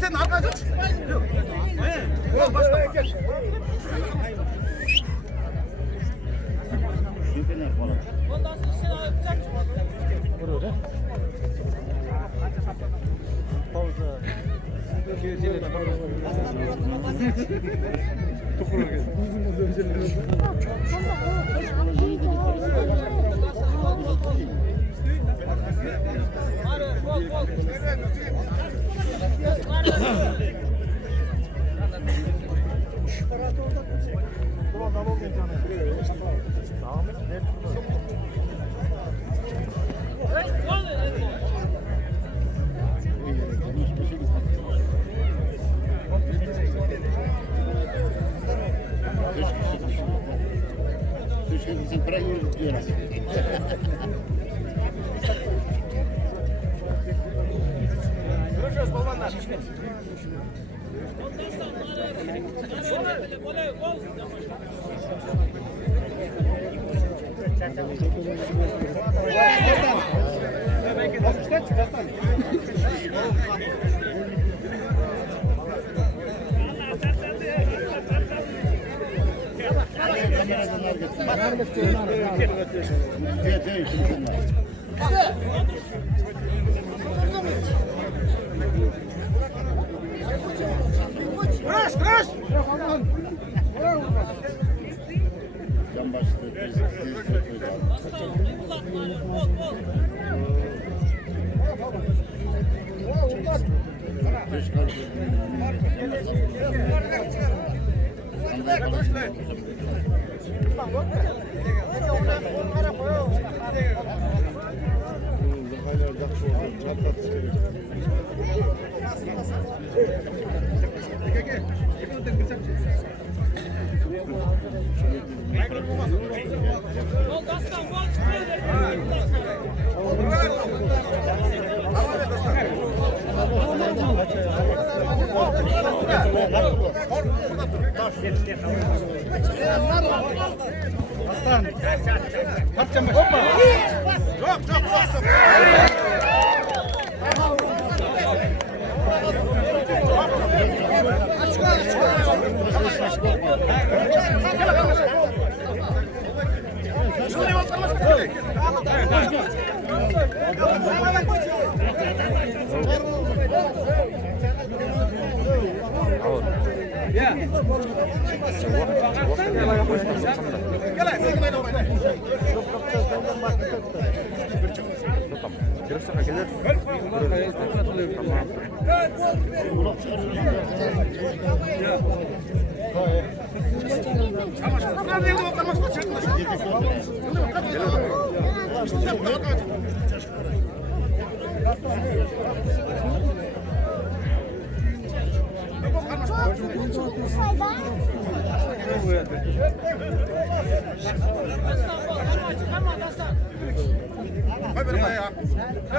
Sen arkaya geç. Yok. Başla. Aslan. Parçam bak. Hoppa. Yok.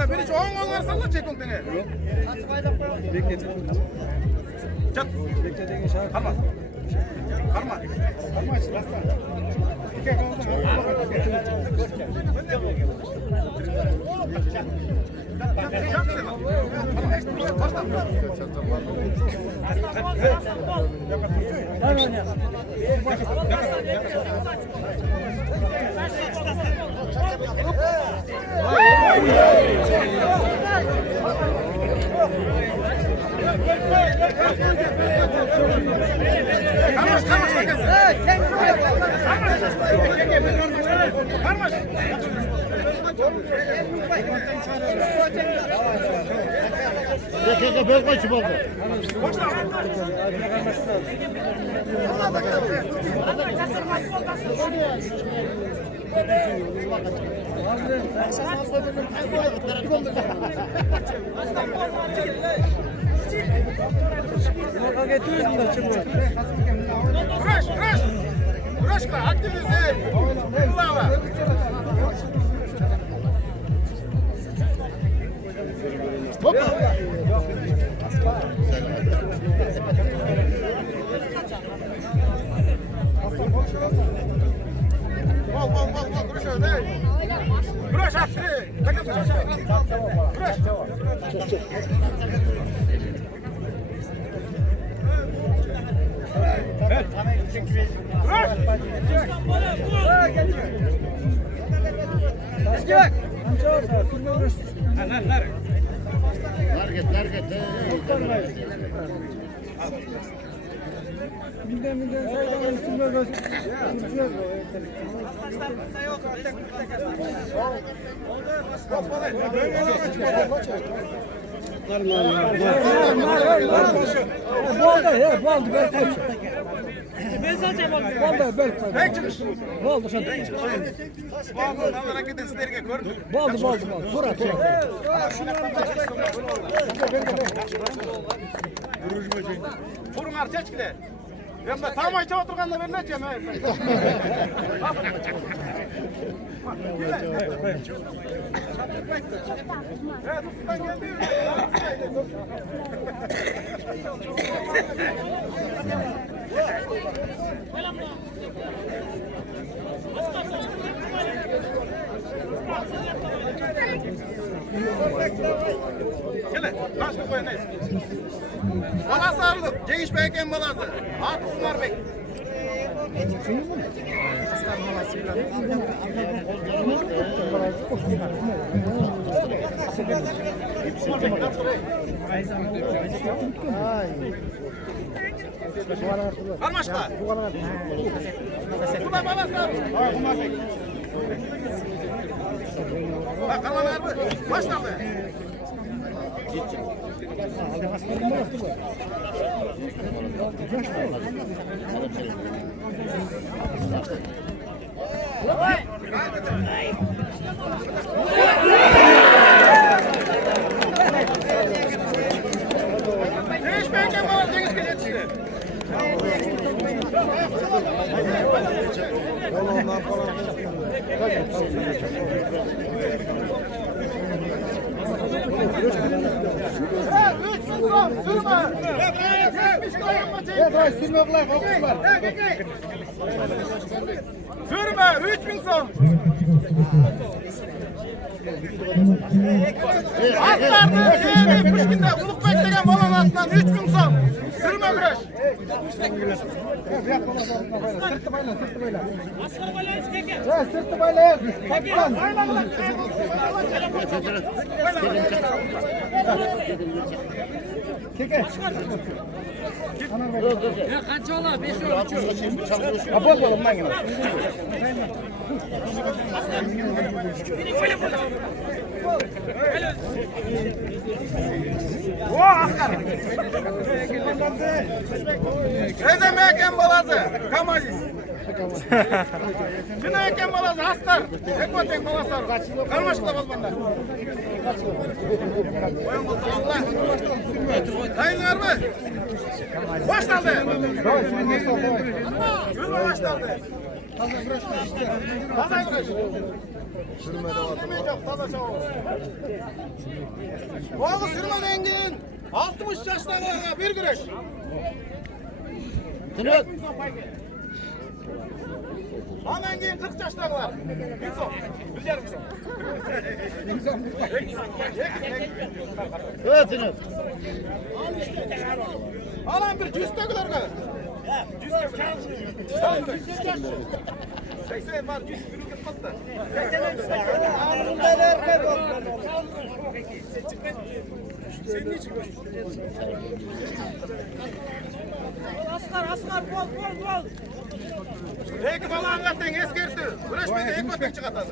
Beni şu onları salla çek onu beni. Bekle. Çat. Bekle şarkı. Kalma. Kalma aç. Aslan. Ben kaçım oldu. Uğraşma, aktivizm. Bravo. Hoppa. Aslan. Bol. Kuruş öyle. Kuruş attı. Bakın kuruş. Kuruş. Target. Furun archa chiqdi. Ben de tam ayta oturganda ben neçem. Gel, başla koyunayız. Balası aldık, Cengiz Bey'ken balası. At Umar Bey. Armaşka. Bu da balası aldık. Umar Bey. Bak kalanlar mı? Başladı. Cengiz Bey'ken balası Cengiz Bey'e Sürme 3000 son. Aslardı yeni Puşkin'de uluk beklegen balon attan 3000 son. Sürme güreş. Sırtı bayla. Sırtı bayla. Ya kaç ola? 5 ola. Abol oğlum lan yine. O askar. Rezemeyken balası. Kamazis. Şunayken balası askar. Ekvaten balası. Karmaşıkla balbanda. Hayırlar mı? Başlandı. Yürüme başlandı. Taza güreş. Sürme çok taza çabuk. Oğlu sürme dengin. 60 yaşlarına bir güreş. Tınık. Hemen giyin 40 yaşlarına. Bir son. Güzel bir son. Evet Tınık. Alan bir cüz dökülür kadar. Cüz dökülür. 80 var, cüz sürülür kıldı. Sen ne çıkıyorsun? Aslar, bol. Peki bana anlattın, eskerdi. Güreşmedi, ekvaten çıkartdı.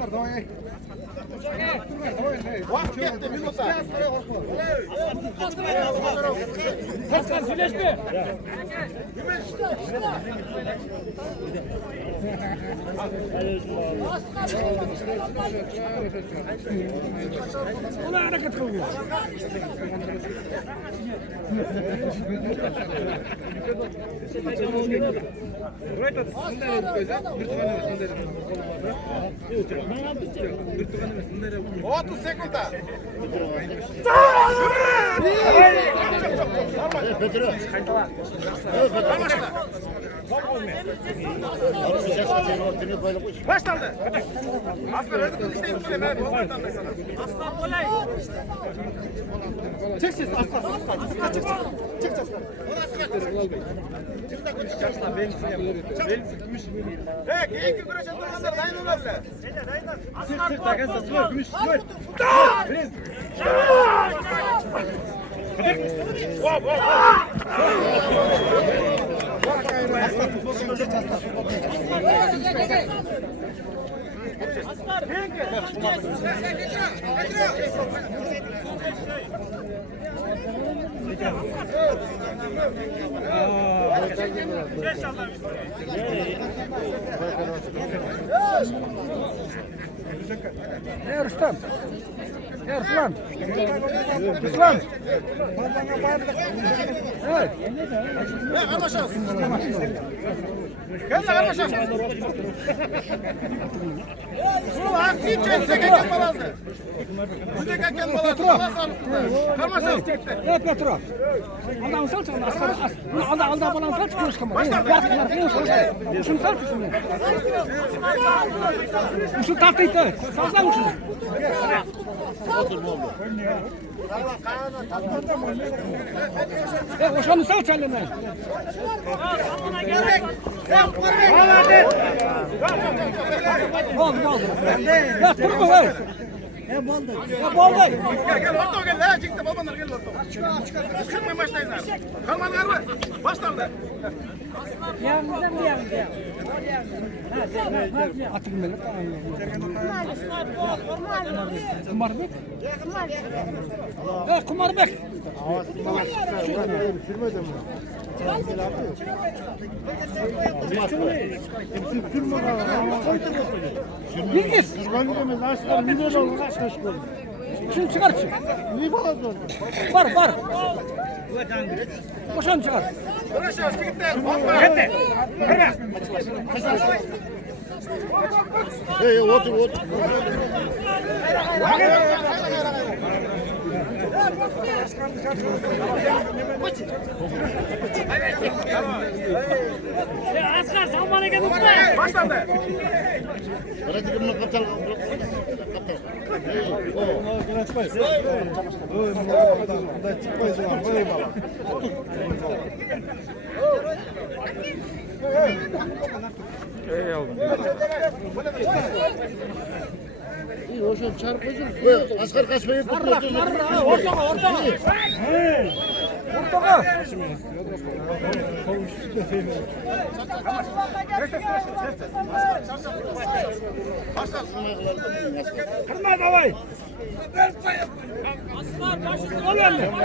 Vakit gitti, minuta. Aslan süleşme. Ulan hareket kılıyor. Otuz sekunda. Petro. Karmaşıkla. Başlandı. Aslan özür dilerim. Ben Aslan olay. Çık siz aslan. Çık. Çık aslan. Aslan beni sıkmış. He, keyifli güreşe durmanlar dayanırlar sen. Aslan sık da gelse sıkıyor gümüş. Ya Rüstem. Ya Ruslan. Ruslan. Evet. Ne kardeşim? Gel kardeşim. Ulan kim çekecek hakem balansı? Yüzek hakem balansı. Kardeşim. Evet Petro. Aldan sal çıkın askar. Aldan balan sal çıkın askar. Yarkılar ne olsun? Şunu sal çıkın. Şu tahtayı salsan şunu. O şunu sal çalın. Oldu. Ya durma ver. Ya bolday. Gel orta gel. Ha çıktı babanlar gel orta. Çıkmaya başlayın. Kalmadılar mı? Başlandı. Atın beni. Kumarbek. Kumarbek. Bilgis. Şunu çıkar çık. Var. Boşan çıkar. Kardeşim gitti. Hey otur. Ya askar sen bana gel Başlandı. Bırakın bunu katal. İyi hocam çarpıcı. Asker kaçmayı tutuyorsun. Ortağa. Kırma davay. Aslan başını oluyor mu?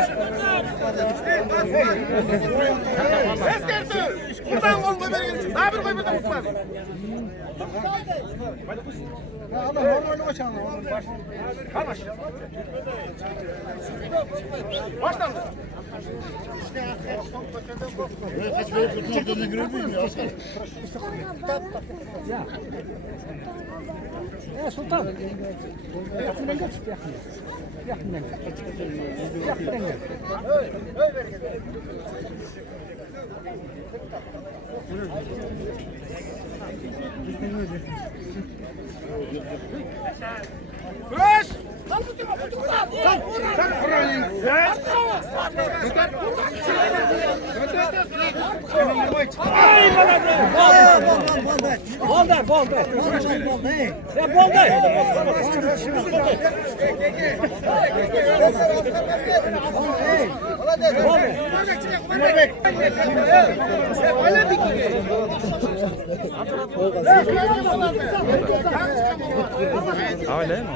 Ses geldi. Buradan gol koy verin. Daha bir koy buradan mutlar. Allah normal başlandı. Başlandı. Kaçmayı tutuyorsun görüyor musun asker? Ya Sultan. Yakından geç. Yakından geç. Güreş. Bolday. Ya bolday. Öyle mi?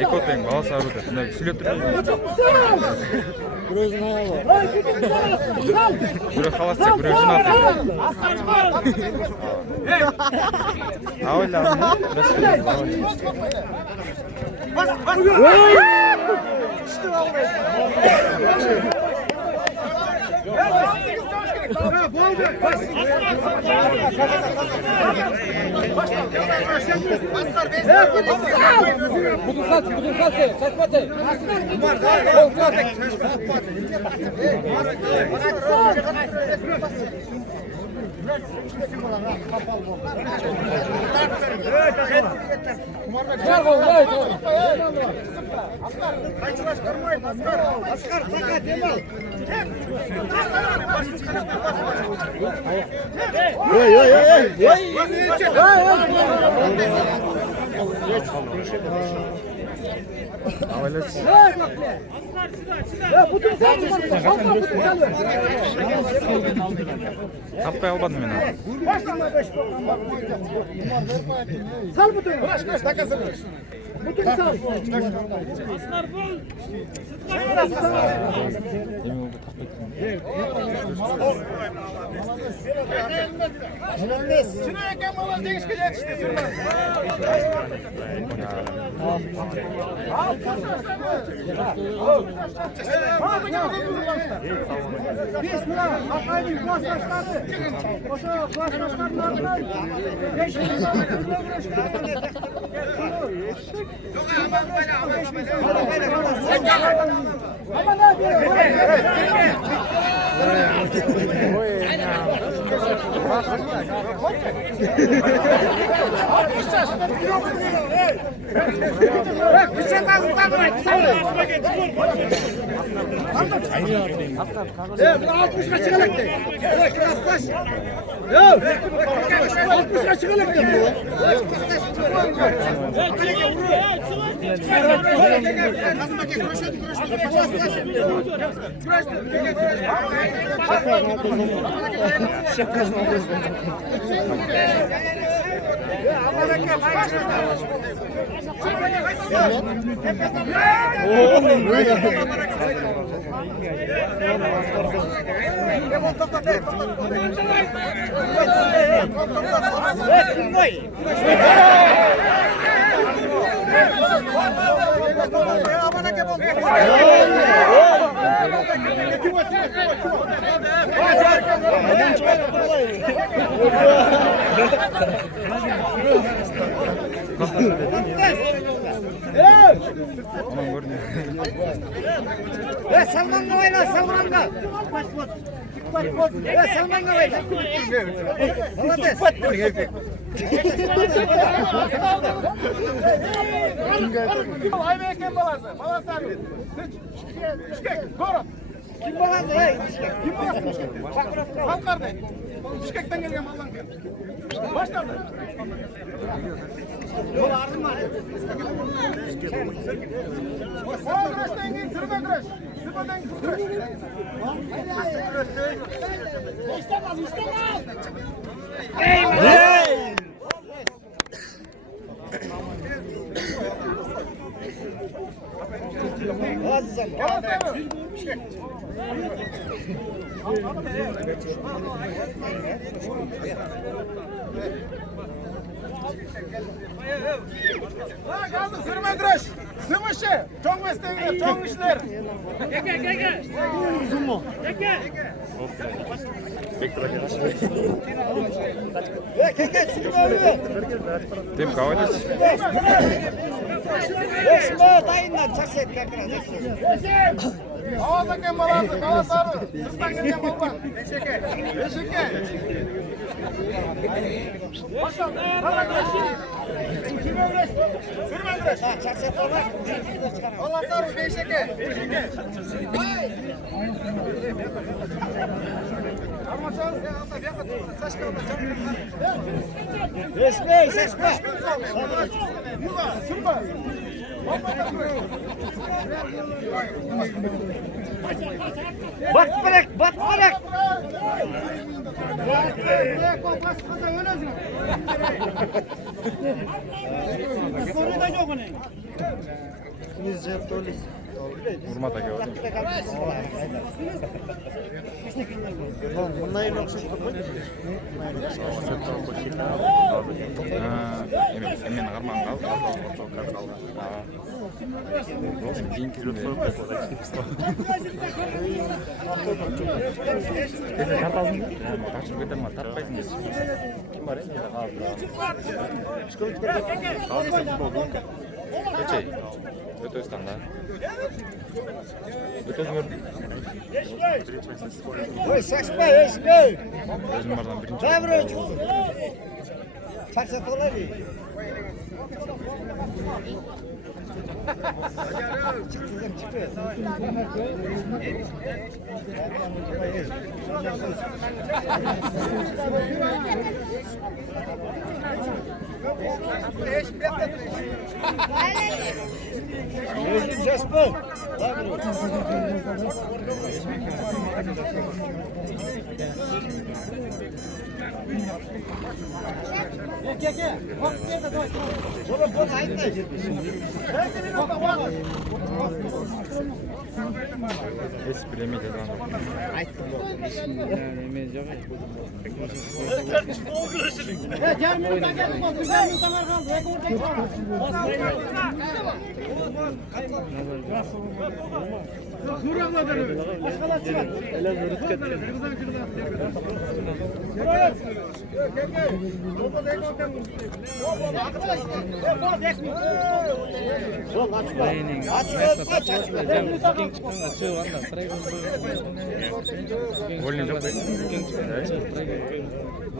Ekoten ağız ağrıdı. Ne sülettir? Burası ne var? Burası havası, burası ne yapıyor? Öyle ama. Bas. Таппай албадым мен. Sal bütün. Bütün sal. Şuna yakın olan değişik yetişti. Sürme. Bismillah. Hakaydı. Klas başladı. Koşa klas başladı. Ama ne yapıyor? Salman'la oyna, Salman'la. Salman'la oyna. Ayvaya kim balası? Balası abi. Bişkek, doğru. Kim balası? Kim balası Bişkek'te? Halkar değil. Bişkek'ten gelgen ballan ki. Başlardı. Yol arzım var. Oğul güreşten giyin, sürme güreş. Sürmeden güreş. İstemez, istemez. Hey! Kaldı sürme güreş. Sıvışı. Çok mesleğiyle, çok işler. Gel. Zumu. Gel. Dem kavayız. Esma dayından çakset kakra. Ağızda kim balası? Kalasarı. Sırttan gelgen balban. Beşike. Başla. Bana güreş. Sürme güreş. Çakset olmaz. Kalasarı. Beşike. Esma. Bat bırak. Biz cep polis. Urmat aka oldu. Bundan yıl okşayıp durmayın. Emek sen meni qarman qal. Çok kadar qaldı. Keyin kaçıp keterman tartpayсың десип. Kim var endi Qaldı futbol. Kaçay? Ötözdan da. Ötözün gördüm. Oy, saçma, eşme. Özüm bardan birinci. Ne buraya çıksın? Çarşat olar ya. Gözüm saçma. Espri mi dedi Golün yok.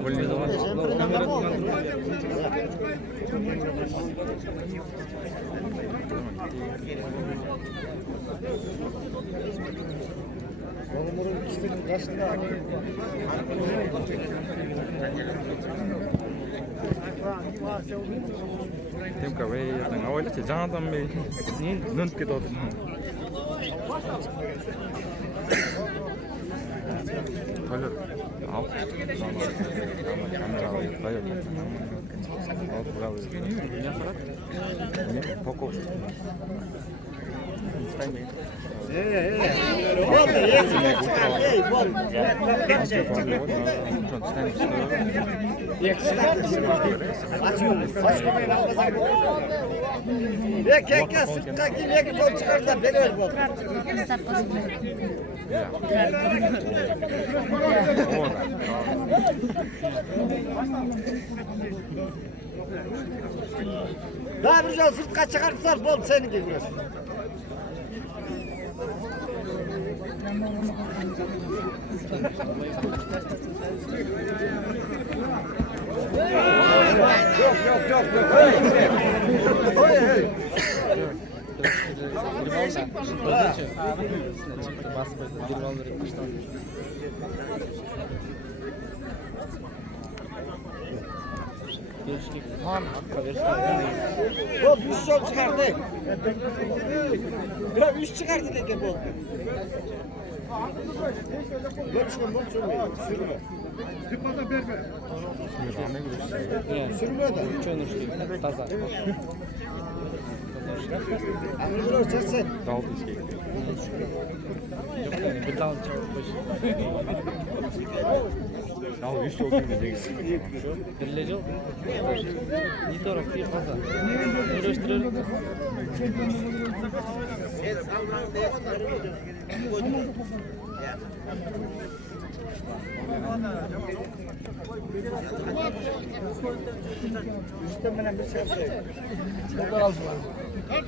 Golün Oğlumurun üstünün başında. Temka wey yang awalnya sih jangan sampai ini nunt kita tuh. Kalauเอาkamera kayak ini fokus. Keke sıkta kimye ki top çıkarsa beni öl bol. Daha bir can sırtka çıkarsan bol senin gibi. Yok. Hey. Bu üç şov çıkardı. Ya üç çıkardı ne bu? Sürme da. Taza. Anadolu çeksin. Daldı şey. Yok yani bir dal çabuk koş. Al 100 olsun diyecek. Birlece ol. İyi taraf değil fazla. Uğraştırır. Üstemden bir şey yapayım. Bunlar aldılar. Gel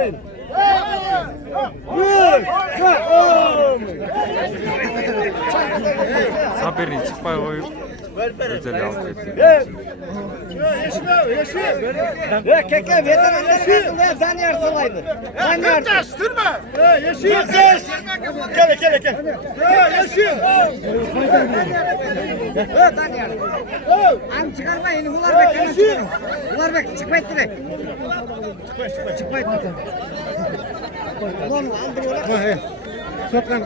Yok, Zaferini çıkmay koyup özel aldı. Keke veteranlar hakkında Danyar salaydı. Danyar. Sürme. Yeşil. Gel. Yeşil. Danyar. Am çıkarmayın. Bunlar beklemesin. Bunlar çıkmayın direkt. Çıkmayın. Ulan aldır ola. Sokkan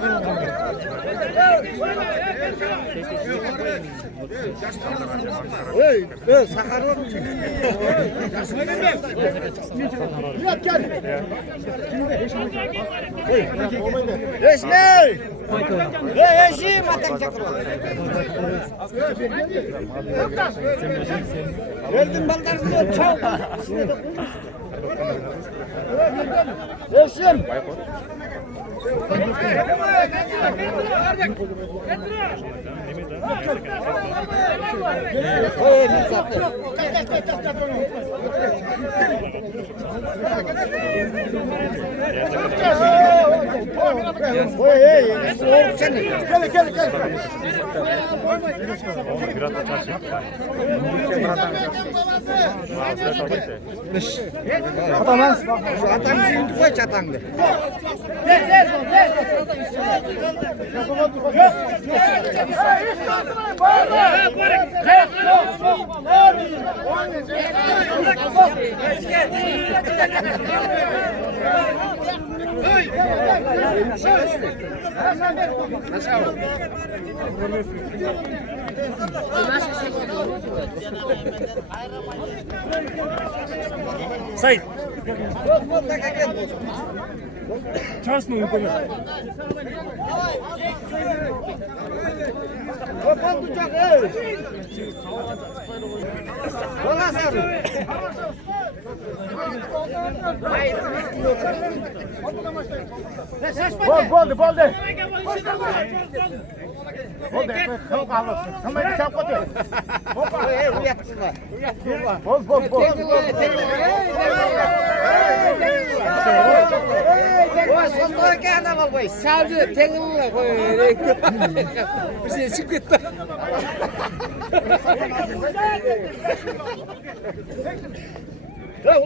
Hey, sakarım. Resmi! Yeşim atak çakır. Geldim bandar çal. Yeşim! Atamaz. Şu atan şimdi koy çatandı. Sayın. Çarşı mı yukarı? Kapan tutacak. Valla sarı. Hayır. Boldu. Çok ağlasın. Hemen çap kotu. Bol. Oy sonunda kendine bak boy. Savcı tenginle koy. Bir şey çık gitti.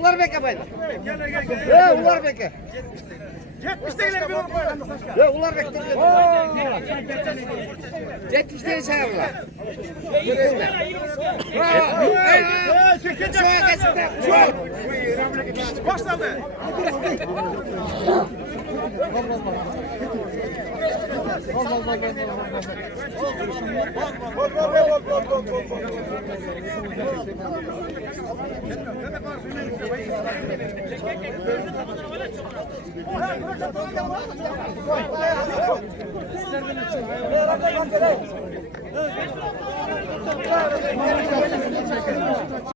Ular beke bayda. Ular beke. 70'te ileri bir onu koyalım. Ular beke. 70'te çağırırlar. Başladı.